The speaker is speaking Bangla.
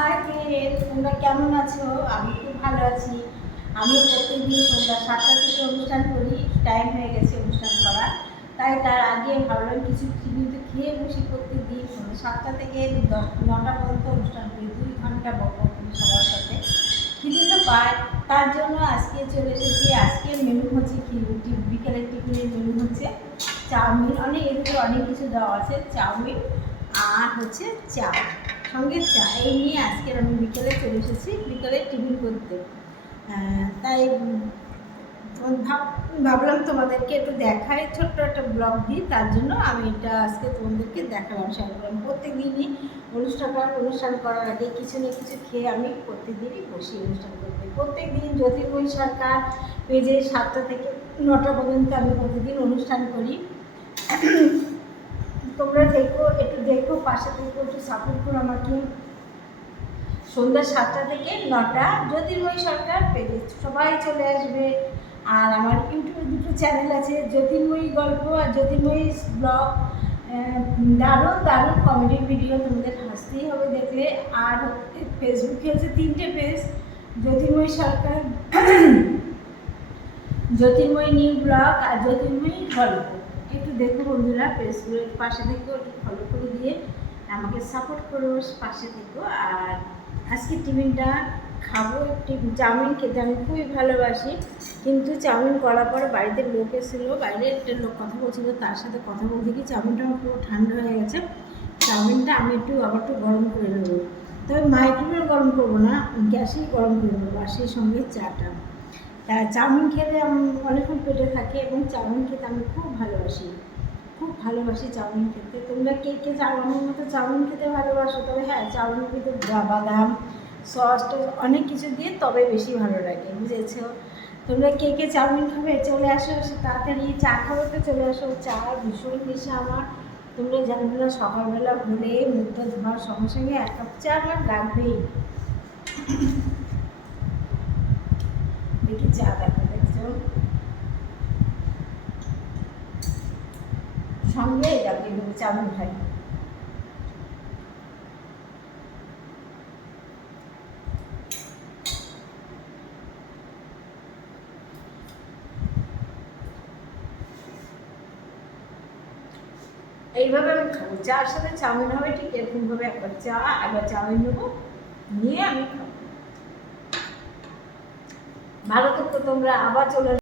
হাই ফ্রেন্ড, তোমরা কেমন আছো? আমি খুব ভালো আছি। আমি প্রতিদিন সন্ধ্যা 7টা থেকে অনুষ্ঠান করি। টাইম হয়ে গেছে অনুষ্ঠান করার, তাই তার আগে ভাবলাম কিছু কিন্তু খেয়ে বসি। প্রত্যেকদিন সন্ধ্যা 7টা থেকে 9টা পর্যন্ত অনুষ্ঠান করি, 2 ঘন্টা বকবক করি সবার সাথে। খিদে তো পায়, তার জন্য আজকে চলে এসেছি। আজকের মেনু হচ্ছে বিকেলের টিফিনের মেনু হচ্ছে চাউমিন। এর অনেক কিছু দেওয়া আছে, চাউমিন আর হচ্ছে চা, সঙ্গে চা। এই নিয়ে আজকের আমি বিকেলে চলে এসেছি, বিকেলে টিফিন করতে। তাই ভাবলাম তোমাদেরকে একটু দেখাই, ছোট্ট একটা ব্লগ দিই। তার জন্য আমি এটা আজকে তোমাদেরকে দেখালাম, শেয়ার করলাম। প্রত্যেক দিনই অনুষ্ঠান করার আগে কিছু না কিছু খেয়ে আমি প্রত্যেকদিনই বসি অনুষ্ঠান করতে। প্রত্যেক দিন জ্যোতির্ময়ী সরকার পেজে 7টা থেকে 9টা পর্যন্ত আমি প্রতিদিন অনুষ্ঠান করি। তোমরা একটু দেখো, পাশে থেকে একটু সাপোর্ট করো আমাকে। সন্ধ্যা 7টা থেকে 9টা জ্যোতির্ময়ী সরকার পেজে সবাই চলে আসবে। আর আমার ইউটিউবে 2টো চ্যানেল আছে, জ্যোতির্ময়ী গল্প আর জ্যোতির্ময়ী ব্লগ। দারুণ দারুণ কমেডি ভিডিও, তোমাদের হাসতেই হবে দেখলে। আর ফেসবুকে হচ্ছে 3টে পেজ, জ্যোতির্ময়ী সরকার, জ্যোতির্ময়ী নিউ ব্লগ আর জ্যোতির্ময়ী গল্প। একটু দেখো বন্ধুরা, পেজগুলোর পাশে থেকেও একটু ফলো করে দিয়ে আমাকে সাপোর্ট করো, পাশে থেকো। আর আজকে টিফিনটা খাবো, একটি চাউমিন খেতে আমি খুবই ভালোবাসি। কিন্তু চাউমিন করার পরে বাড়িতে লোক এসেছিলো, বাইরে একটা লোক কথা বলছিলো, তার সাথে কথা বলতে গিয়ে চাউমিনটা আমার পুরো ঠান্ডা হয়ে গেছে। চাউমিনটা আমি আবার একটু গরম করে নেবো, তবে মাইক্রোওয়েভে গরম করবো না, গ্যাসেই গরম করে নেবো। আর সেই সঙ্গে চাটা। চাউমিন খেতে আমি অনেকক্ষণ পেটে থাকে, এবং চাউমিন খেতে আমি খুব ভালোবাসি চাউমিন খেতে। তোমরা কে কে চাউমিনের মতো চাউমিন খেতে ভালোবাসো? তবে হ্যাঁ, চাউমিন কিন্তু বাদাম সস অনেক কিছু দিয়ে তবে বেশি ভালো লাগে, বুঝেছো? তোমরা কে কে চাউমিন খাবে চলে আসো, তাড়াতাড়ি চা খাবে তো চলে আসো। চা ভীষণ নেশা আমার, তোমরা জানবে না। সকালবেলা হলে মুখটা ধোয়ার সঙ্গে সঙ্গে 1 কাপ চা আমার লাগবেই। দেখি চা দেখছো, সঙ্গে দেখো এইভাবে চাউমিন খাই। এইভাবে আমি খাবো, চার সাথে চাউমিন হবে, ঠিক এরকমভাবে একবার চা একবার চাউমিন নেবো, নিয়ে আমি খাবো। ভালো থাকতো তোমরা, আবার চলে